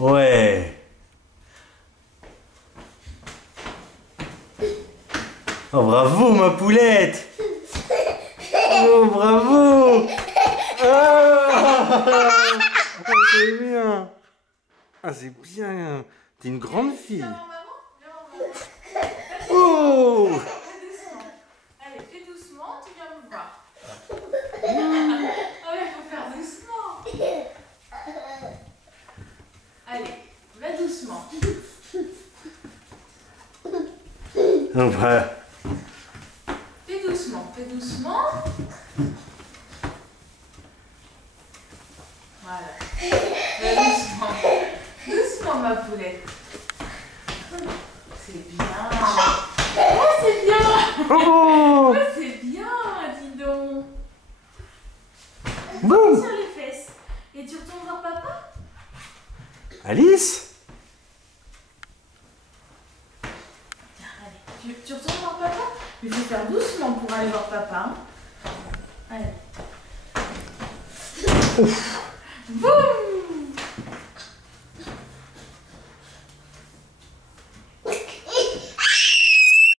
Ouais. Oh, bravo, ma poulette. Oh, bravo. Ah, c'est bien. Ah, c'est bien. T'es une grande fille. Oh. Allez, fais doucement, tu viens me voir. Ah ouais, faut faire doucement. Allez, va doucement. Oh, bah. Fais doucement, fais doucement. Voilà. Va doucement. Doucement, ma poulette. C'est bien. Oh, c'est bien. Oh. Oh, c'est bien, dis donc. Boum. Sur les fesses. Et tu retournes voir papa? Alice. Tiens, allez. Tu retournes voir papa? Mais il faut faire doucement pour aller voir papa. Hein. Allez. Ouf.